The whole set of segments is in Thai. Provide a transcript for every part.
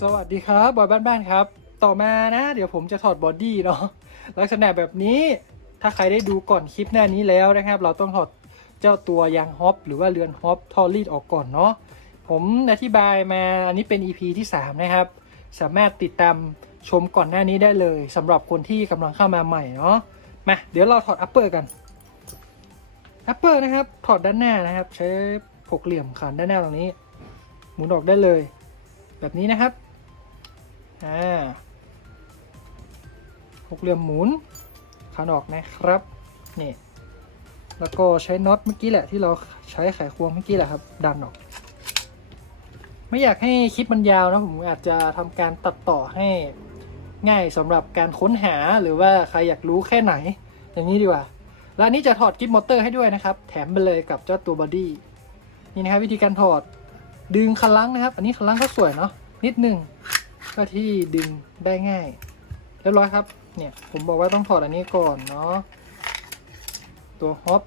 สวัสดีครับบอยบ้านๆครับ ต่อมานะ เดี๋ยวผมจะถอดบอดี้เนาะลักษณะแบบนี้ถ้าใครได้ดูก่อนคลิปหน้านี้แล้วนะครับ เราต้องถอดเจ้าตัวยางฮอปหรือว่าเรือนฮอปทอรีดออกก่อนเนาะผมอธิบายมาอันนี้เป็น EP ที่ 3 นะครับ สามารถติดตามชมก่อนหน้านี้ได้เลยสำหรับคนที่กำลังเข้ามาใหม่เนาะมาเดี๋ยวเราถอดอัปเปอร์กันอัปเปอร์นะครับถอดด้านหน้านะครับ ใช้หกเหลี่ยมขันด้านหน้าตรงนี้ หมุนออกได้เลย แบบนี้นะครับ อ่าหกเหลี่ยมหมุนขันออกนะครับนี่แล้วก็ใช้น็อตเมื่อกี้แหละที่เราใช้ไขควงเมื่อกี้แหละครับ ดันออก ไม่อยากให้คลิปมันยาวนะผมอาจจะทำการตัดต่อให้ง่ายสำหรับการค้นหาหรือว่าใครอยากรู้แค่ไหน อย่างนี้ดีกว่า แล้วนี้จะถอดกิ๊บมอเตอร์ให้ด้วยนะครับ แถมไปเลยกับเจ้าตัวบอดี้นี่นะครับวิธีการถอดดึงคันลังนะครับ อันนี้คันลังก็สวยเนาะนิดหนึ่ง ก็ที่ดึงได้ง่ายเรียบร้อยครับ เนี่ยผมบอกว่าต้องถอดอันนี้ก่อนเนาะตัวฮอป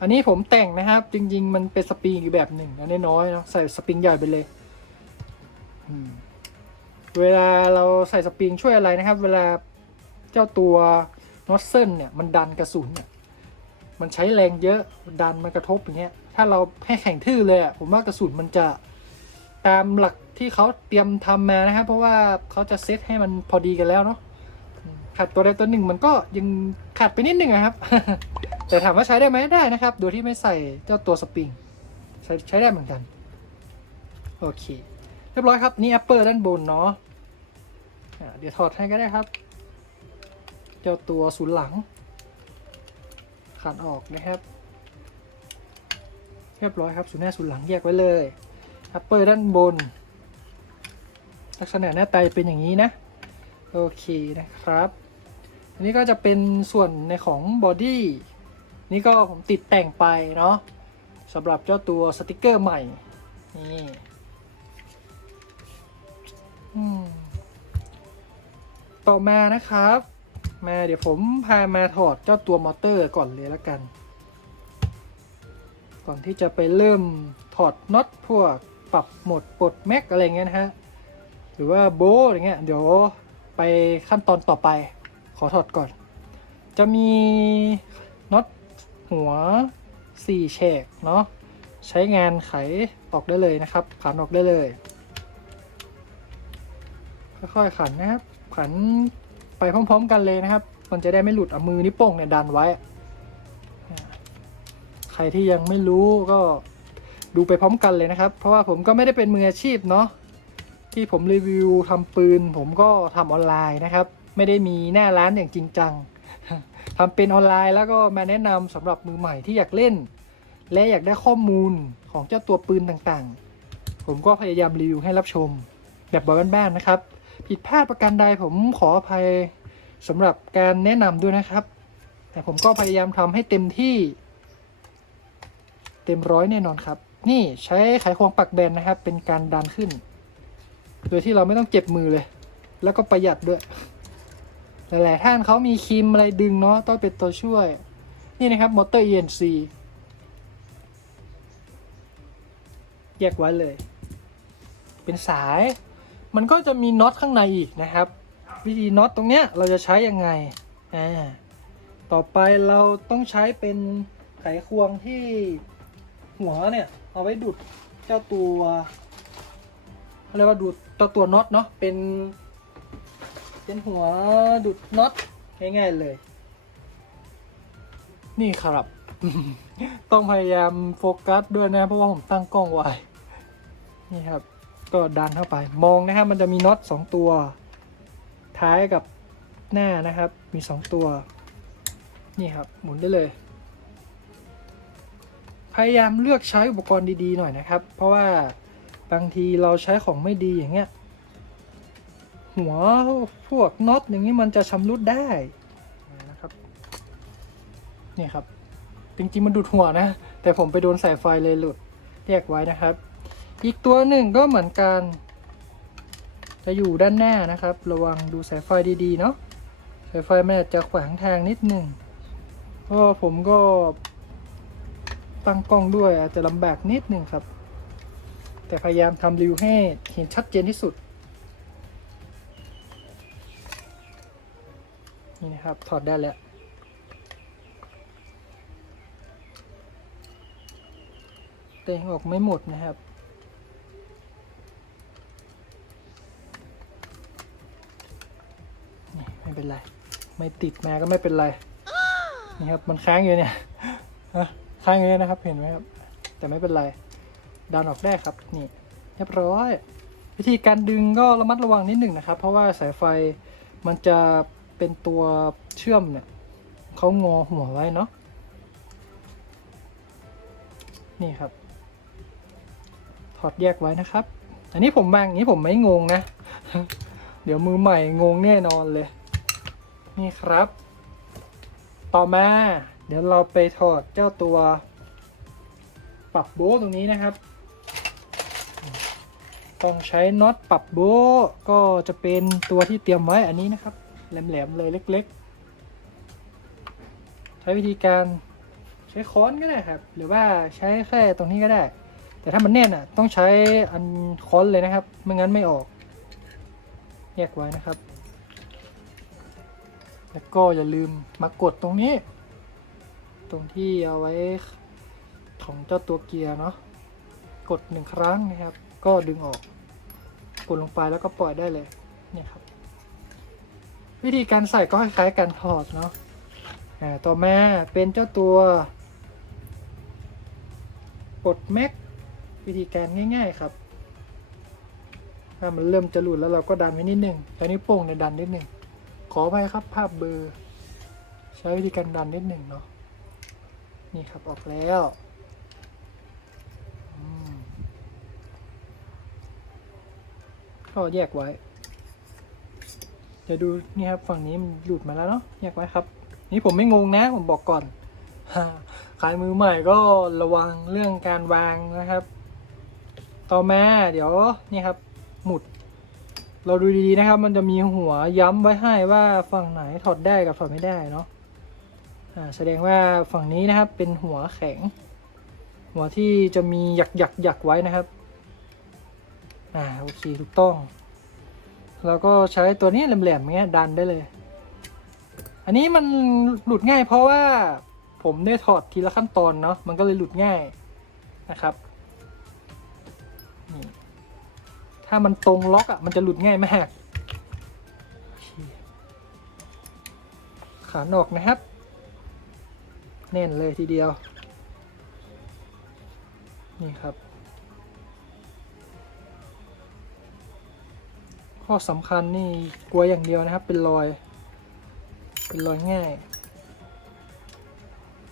อันนี้ผมแต่งนะครับ จริง ๆ มันเป็นสปริงอีกแบบหนึ่งนะน้อยๆเนาะใส่สปริงใหญ่ไปเลยเวลาเราใส่สปริงช่วยอะไรนะครับ เวลาเจ้าตัวนอตเซิลเนี่ยมันดันกระสุนเนี่ยมันใช้แรงเยอะดันมันกระทบอย่างเงี้ยถ้าเราให้แข็งทื่อเลยอะผมว่ากระสุนมันจะ ตามหลักที่เขาเตรียมทำมานะครับ เพราะว่าเขาจะเซตให้มันพอดีกันแล้วเนาะขาดตัวใดตัวหนึ่งมันก็ยังขาดไปนิดนึงอะครับ แต่ถามว่าใช้ได้ไหมได้นะครับ โดยที่ไม่ใส่เจ้าตัวสปริงใช้ใช้ได้เหมือนกัน โอเค เรียบร้อยครับ นี่แอปเปิลด้านบนเนาะเดี๋ยวถอดให้ก็ได้ครับ เจ้าตัวศูนย์หลังขันออกนะครับ เรียบร้อยครับศูนย์หน้าศูนย์หลังแยกไว้เลย อัปเปอร์ด้านบน ลักษณะหน้าไตเป็นอย่างนี้นะ โอเคนะครับ อันนี้ก็จะเป็นส่วนในของบอดี้นี่ก็ผมติดแต่งไปเนาะสำหรับเจ้าตัวสติกเกอร์ใหม่ นี่ต่อมานะครับ มาเดี๋ยวผมพามาถอดเจ้าตัวมอเตอร์ก่อนเลยละกัน ก่อนที่จะไปเริ่มถอดน็อตพวก ปรับโหมดปลดแม็กอะไรเงี้ยนะฮะ หรือว่าโบอะไรเงี้ย เดี๋ยวไปขั้นตอนต่อไป ขอถอดก่อน จะมีน็อตหัว4แฉกเนาะ ใช้งานไขออกได้เลยนะครับ ขันออกได้เลย ค่อยๆขันนะครับ ขันไปพร้อมๆกันเลยนะครับ มันจะได้ไม่หลุดเอามือนิ้วโป้งเนี่ยดันไว้ ใครที่ยังไม่รู้ก็ ดูไปพร้อมกันเลยนะครับ เพราะว่าผมก็ไม่ได้เป็นมืออาชีพเนาะที่ผมรีวิวทำปืน ผมก็ทำออนไลน์นะครับ ไม่ได้มีหน้าร้านอย่างจริงจังทำเป็นออนไลน์แล้วก็มาแนะนำสำหรับมือใหม่ที่อยากเล่น และอยากได้ข้อมูลของเจ้าตัวปืนต่างๆ ผมก็พยายามรีวิวให้รับชม แบบบ้านๆนะครับ ผิดพลาดประการใดผมขออภัยสำหรับการแนะนำด้วยนะครับ แต่ผมก็พยายามทำให้เต็มที่ เต็มร้อยแน่นอนครับ นี่ใช้ไขควงปักแบนนะครับ เป็นการดันขึ้น โดยที่เราไม่ต้องเจ็บมือเลย แล้วก็ประหยัดด้วย หลายๆท่านเขามีครีมอะไรดึงเนาะต้องเป็นตัวช่วย นี่นะครับมอเตอร์ ENC แยกไว้เลย เป็นสาย มันก็จะมีน็อตข้างในอีกนะครับ วิธีน็อตตรงเนี้ยเราจะใช้ยังไงอ่าต่อไปเราต้องใช้เป็นไขควงที่ หัวเนี่ยเอาไว้ดูดเจ้าตัวเรียกว่าดูดตัวตัวน็อตเนาะเป็น เป็นหัวดูดน็อตง่ายๆเลย นี่ครับ ต้องพยายามโฟกัสด้วยนะเพราะว่าผมตั้งกล้องไว้นี่ครับ ก็ดันเข้าไปมองนะครับมันจะมีน็อตสองตัว ท้ายกับหน้านะครับ มีสองตัว นี่ครับ หมุนได้เลย พยายามเลือกใช้อุปกรณ์ดีๆหน่อยนะครับ เพราะว่าบางทีเราใช้ของไม่ดีอย่างเงี้ยหัวพวกน็อตอย่างนี้มันจะชำรุดได้นะครับนี่ครับ จริงๆมันดูดหัวนะ แต่ผมไปโดนสายไฟเลยหลุดแยกไว้นะครับ อีกตัวหนึ่งก็เหมือนกัน จะอยู่ด้านหน้านะครับ ระวังดูสายไฟดีๆเนาะสายไฟมันอาจจะขวางทางนิดหนึ่งเพราะผมก็ ตั้งกล้องด้วยอาจจะลำบากนิดนึงครับ แต่พยายามทำรีวิวให้เห็นชัดเจนที่สุด นี่นะครับถอดได้แล้วแต่งออกไม่หมดนะครับไม่เป็นไร ไม่ติดแม่ก็ไม่เป็นไร นี่ครับ มันค้างอยู่เนี่ย ค้างอยู่เนี่ยนะครับเห็นไหมครับ แต่ไม่เป็นไรดันออกได้ครับนี่เรียบร้อย วิธีการดึงก็ระมัดระวังนิดหนึ่งนะครับ เพราะว่าสายไฟมันจะเป็นตัวเชื่อมเนี่ยเขางอหัวไว้เนาะนี่ครับ ถอดแยกไว้นะครับ อันนี้ผมบางอย่างนี้ผมไม่งงนะ เดี๋ยวมือใหม่งงแน่นอนเลย นี่ครับ ต่อมา เดี๋ยวเราไปถอดเจ้าตัวปรับโบ้ตรงนี้นะครับ ต้องใช้น็อตปรับโบ้ก็จะเป็นตัวที่เตรียมไว้อันนี้นะครับ แหลมๆเลยเล็ก ๆ ใช้วิธีการใช้ค้อนก็ได้ครับ หรือว่าใช้แค่ตรงนี้ก็ได้ แต่ถ้ามันแน่นอะต้องใช้อันค้อนเลยนะครับ ไม่งั้นไม่ออก แยกไว้นะครับ แล้วก็อย่าลืมมากดตรงนี้ ตรงที่เอาไว้ของเจ้าตัวเกียร์เนาะกดหนึ่งครั้งนะครับ ก็ดึงออกกดลงไปแล้วก็ปล่อยได้เลยเนี่ยครับ วิธีการใส่ก็คล้ายๆการถอดเนาะต่อมาเป็นเจ้าตัวปลดแม็กวิธีการง่าย ๆครับ ถ้ามันเริ่มจะหลุดแล้วเราก็ดันไว้นิดหนึ่งใช้นิ้วโป้งในยดันนิดหนึ่งขอไปครับภาพเบอร์ ใช้วิธีการดันนิดหนึ่งเนาะ นี่ครับออกแล้วก็แยกไว้จะดูนี่ครับฝั่งนี้มันหลุดมาแล้วเนาะแยกไว้ครับ นี่ผมไม่งงนะผมบอกก่อนขายมือใหม่ก็ระวังเรื่องการวางนะครับ ต่อมาเดี๋ยวนี่ครับ หมุด เราดูดีๆนะครับ มันจะมีหัวย้ำไว้ให้ว่าฝั่งไหนถอดได้กับถอดไม่ได้เนาะ แสดงว่าฝั่งนี้นะครับเป็นหัวแข็ง หัวที่จะมีหยักหยักหยักไว้นะครับอ่าโอเคถูกต้อง แล้วก็ใช้ตัวนี้แหลมๆเงี้ยดันได้เลย อันนี้มันหลุดง่ายเพราะว่าผมได้ถอดทีละขั้นตอนเนาะมันก็เลยหลุดง่ายนะครับนี่ถ้ามันตรงล็อกอะ่ะมันจะหลุดง่ายมากขานออกนะครับ แน่นเลยทีเดียว นี่ครับ ข้อสำคัญนี่กลัวอย่างเดียวนะครับ เป็นรอย เป็นรอยง่าย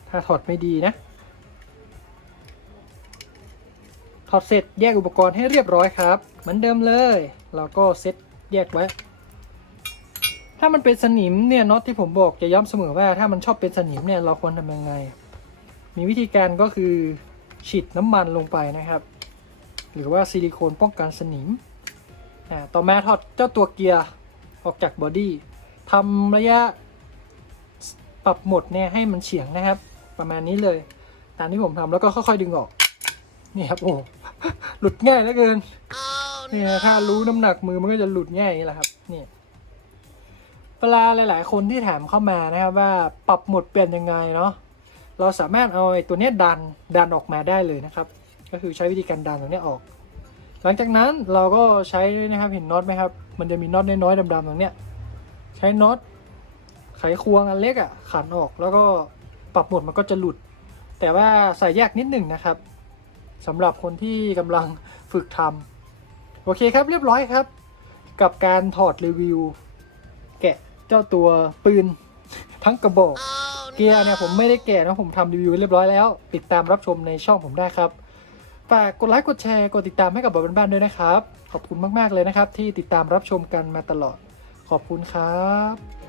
ถ้าถอดไม่ดีนะ ถอดเสร็จแยกอุปกรณ์ให้เรียบร้อยครับ เหมือนเดิมเลย เราก็เซ็ตแยกไว้ ถ้ามันเป็นสนิมเนี่ยน็อตที่ผมบอกจะย้ำเสมอว่าถ้ามันชอบเป็นสนิมเนี่ยเราควรทำยังไง มีวิธีการก็คือฉีดน้ำมันลงไปนะครับ หรือว่าซิลิโคนป้องกันสนิมอ่าต่อมาถอดเจ้าตัวเกียร์ออกจากบอดี้ทำระยะปรับโหมดเนี่ยให้มันเฉียงนะครับ ประมาณนี้เลยตามที่ผมทำแล้วก็ค่อยๆดึงออก นี่ครับโอ้หลุดง่ายเหลือเกินนี่นะถ้ารู้น้ำหนักมือมันก็จะหลุดง่ายอย่างนี้แหละครับนี่ เวลาหลาย ๆ คนที่ถามเข้ามานะครับว่าปรับหมดเปลี่ยนยังไงเนาะเราสามารถเอาไอ้ตัวนี้ดันดันออกมาได้เลยนะครับ ก็คือใช้วิธีการดันตัวนี้ออก หลังจากนั้นเราก็ใช้นะครับเห็นน็อตไหมครับ มันจะมีน็อตน้อยๆดำๆตรงเนี้ยใช้น็อตไขควงอันเล็กอะ่ะขันออกแล้วก็ปรับหมดมันก็จะหลุด แต่ว่าใส่แยกนิดหนึ่งนะครับสำหรับคนที่กำลังฝึกทำโอเคครับเรียบร้อยครับ กับการถอดรีวิว เจ้าตัวปืนทั้งกระบอก เกียร์เนี่ยผมไม่ได้แกะนะผมทำรีวิวเรียบร้อยแล้ว ติดตามรับชมในช่องผมได้ครับฝากกดไลค์กดแชร์กดติดตามให้กับบอบ้านๆด้วยนะครับ ขอบคุณมากๆเลยนะครับ ที่ติดตามรับชมกันมาตลอดขอบคุณครับ